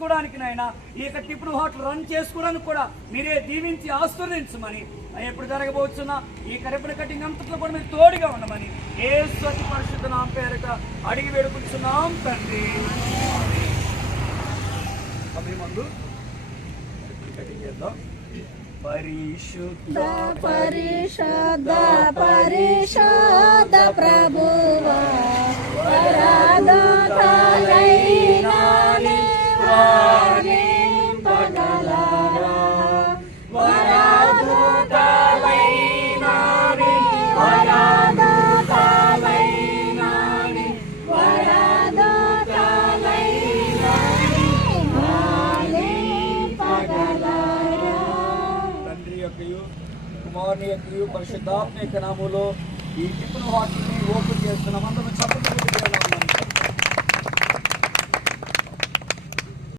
చేసుకోవడానికి నాయన ఈ యొక్క టిఫిన్ హోటల్ రన్ చేసుకోవడానికి కూడా మీరే దీవించి ఆశీర్వదించమని ఎప్పుడు జరగబోతున్నా ఈ రిబ్బన్ కటింగ్ అంతట్లో కూడా మీరు తోడుగా ఉండమని యేసు అతి పరిశుద్ధ నామం పేరిట అడిగి వేడుకుంటున్నాం తండ్రి. ముందు కటింగ్ చేద్దాం. పరిశుద్ధ పరిశుద్ధ పరిశుద్ధ ప్రభువా వరదూతలైనా నివారింపగలరా వరదూతలైనా వరదూతలైనా వరదూతలైనా నివారింపగలరా. తండ్రి యొక్కయు కుమారుని యొక్కయు పరిశుద్ధాత్మ యొక్క నామములో ఈ టిఫిన్ హోటల్ని ఓపెన్ చేస్తున్నాం. అందరూ